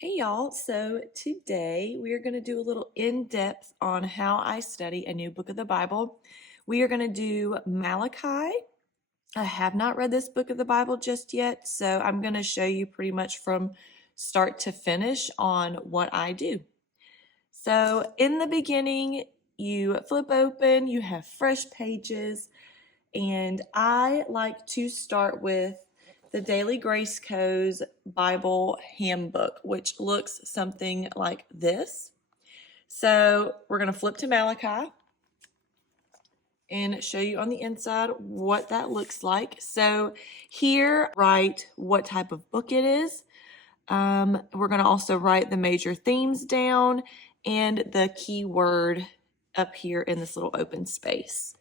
Hey y'all, so today we are going to do a little in-depth on how I study a new book of the Bible. We are going to do Malachi. I have not read this book of the Bible just yet, so I'm going to show you pretty much from start to finish on what I do. So in the beginning, you flip open, you have fresh pages, and I like to start with the Daily Grace Co's Bible Handbook, which looks something like this. So we're going to flip to Malachi and show you on the inside what that looks like. So here, write what type of book it is. We're going to also write the major themes down and the key word up here in this little open space.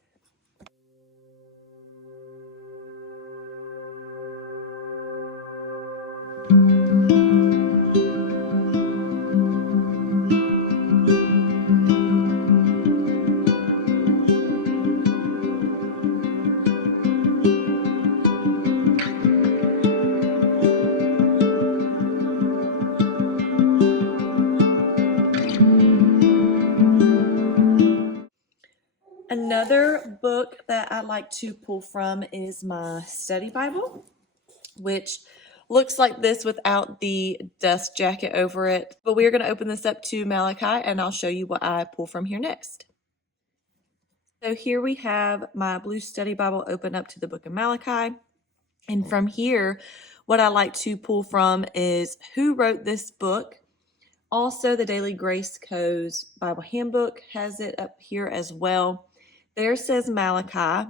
Another book that I like to pull from is my study Bible, which looks like this without the dust jacket over it. But we are going to open this up to Malachi, and I'll show you what I pull from here next. So here we have my blue study Bible open up to the book of Malachi. And from here, what I like to pull from is who wrote this book. Also, the Daily Grace Co's Bible Handbook has it up here as well. There says Malachi,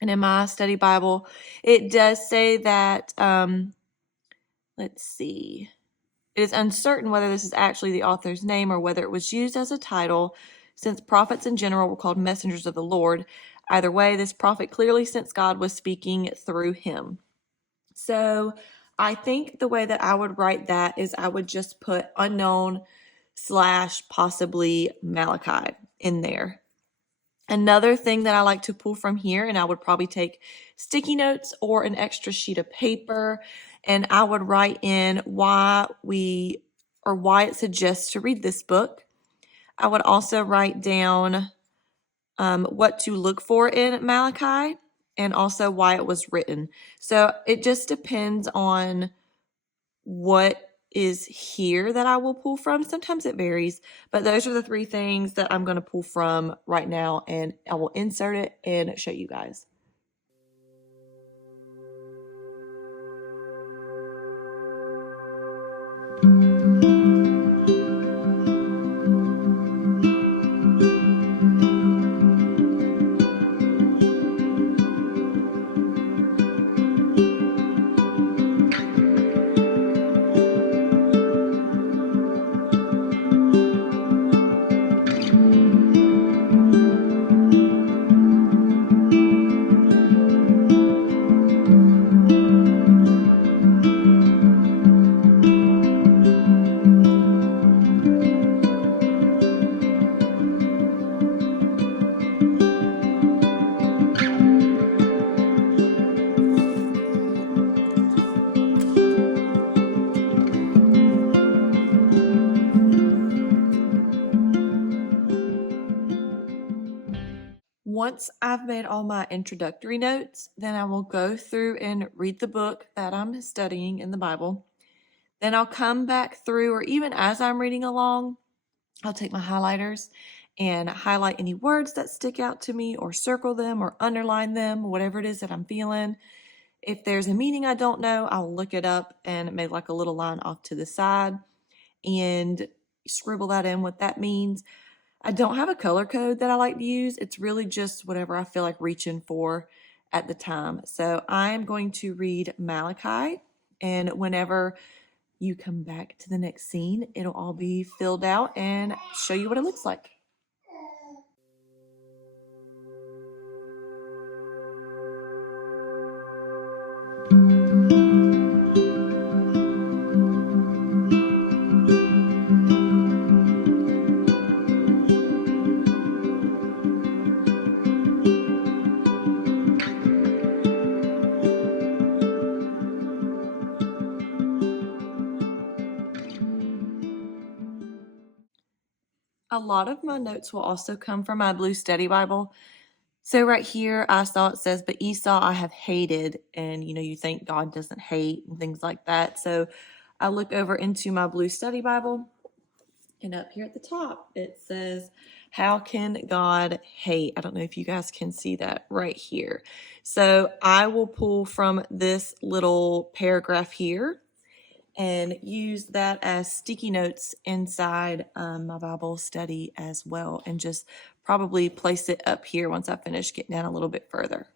and in my study Bible, it does say that, let's see, it is uncertain whether this is actually the author's name or whether it was used as a title, since prophets in general were called messengers of the Lord. Either way, this prophet clearly sensed God was speaking through him. So I think the way that I would write that is I would just put unknown / possibly Malachi in there. Another thing that I like to pull from here, and I would probably take sticky notes or an extra sheet of paper, and I would write in why it suggests to read this book. I would also write down what to look for in Malachi and also why it was written. So it just depends on what is here that I will pull from. Sometimes it varies, but those are the three things that I'm going to pull from right now, and I will insert it and show you guys. Once I've made all my introductory notes, then I will go through and read the book that I'm studying in the Bible. Then I'll come back through, or even as I'm reading along, I'll take my highlighters and highlight any words that stick out to me, or circle them or underline them, whatever it is that I'm feeling. If there's a meaning I don't know, I'll look it up and make like a little line off to the side and scribble that in what that means. I don't have a color code that I like to use. It's really just whatever I feel like reaching for at the time. So I'm going to read Malachi, and whenever you come back to the next scene, it'll all be filled out and show you what it looks like. A lot of my notes will also come from my Blue Study Bible. So right here, I saw it says, but Esau I have hated. And, you think God doesn't hate and things like that. So I look over into my Blue Study Bible. And up here at the top, it says, how can God hate? I don't know if you guys can see that right here. So I will pull from this little paragraph here and use that as sticky notes inside my Bible study as well, and just probably place it up here once I finish getting down a little bit further.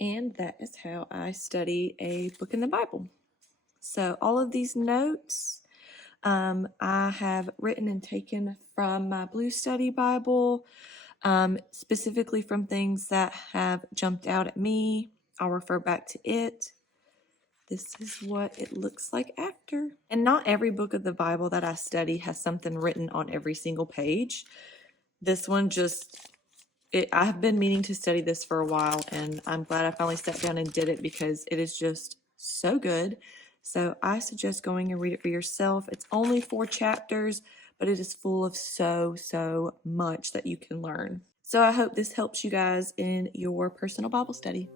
And that is how I study a book in the Bible. So all of these notes I have written and taken from my Blue Study Bible, specifically from things that have jumped out at me. I'll refer back to it. This is what it looks like after. And not every book of the Bible that I study has something written on every single page. This one I have been meaning to study this for a while, and I'm glad I finally sat down and did it because it is just so good. So I suggest going and read it for yourself. It's only 4 chapters, but it is full of so much that you can learn. So I hope this helps you guys in your personal Bible study.